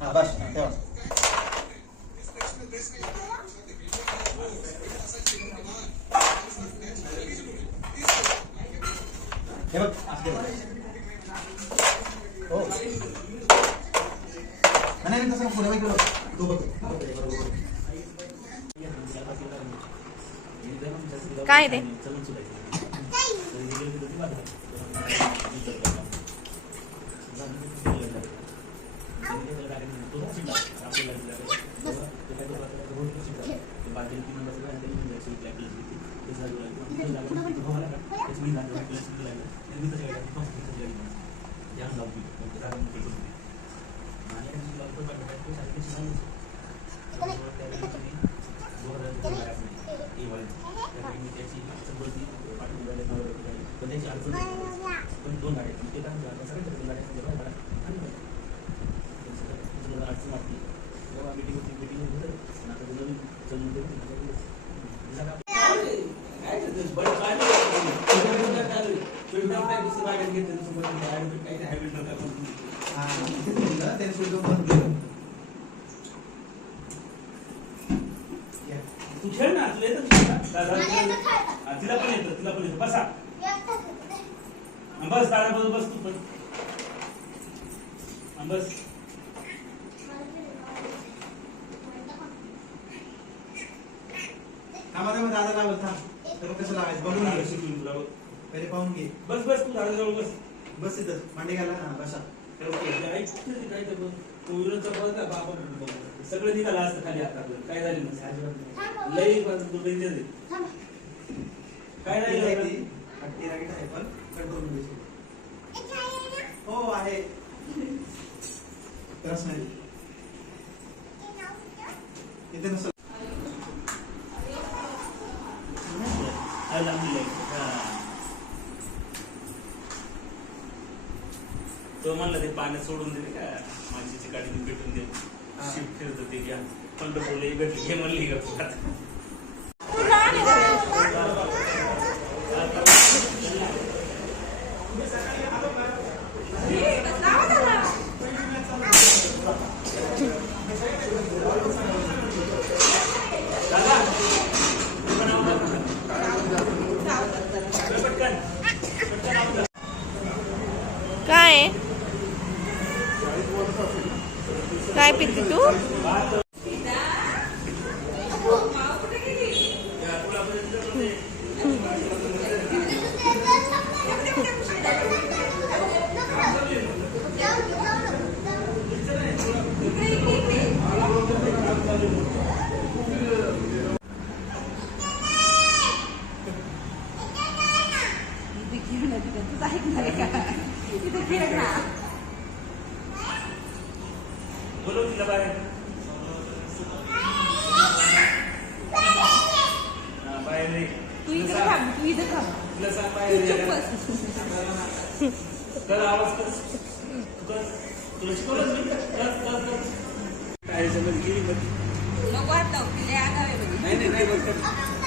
हा बस तेव्हा हे बघ असं हो नाही तसं पुढे गेलो तू बघ काय ते तू खेळ ना तुला येतं तिला पण येतं बसा बस दादा बस तू पण बस दादा लावल थांब कसं लावायचं बघून घे तुला पहिले पाहून घे बस तू दादा जवळ बस इथं मांडी घाला ना बसा सगळं निघालं असतं खाली आता काय झालं लई काय नाही पण कंट्रोल हो आहे त्रास नाही इथे नसलं तो म्हणला ते पाण्यात सोडून दिले का माझी गाडी भेटून दे शिफ्ट फिरत होते घ्या पंढरपूरला भेटली घे म्हणली का काय काय पिते तू बोलो तिला बाहेर बाहेर तू इथे थांब तिला सांग बाहेर कर आवाज कर तुला शिकवलं काय समज गेली नाही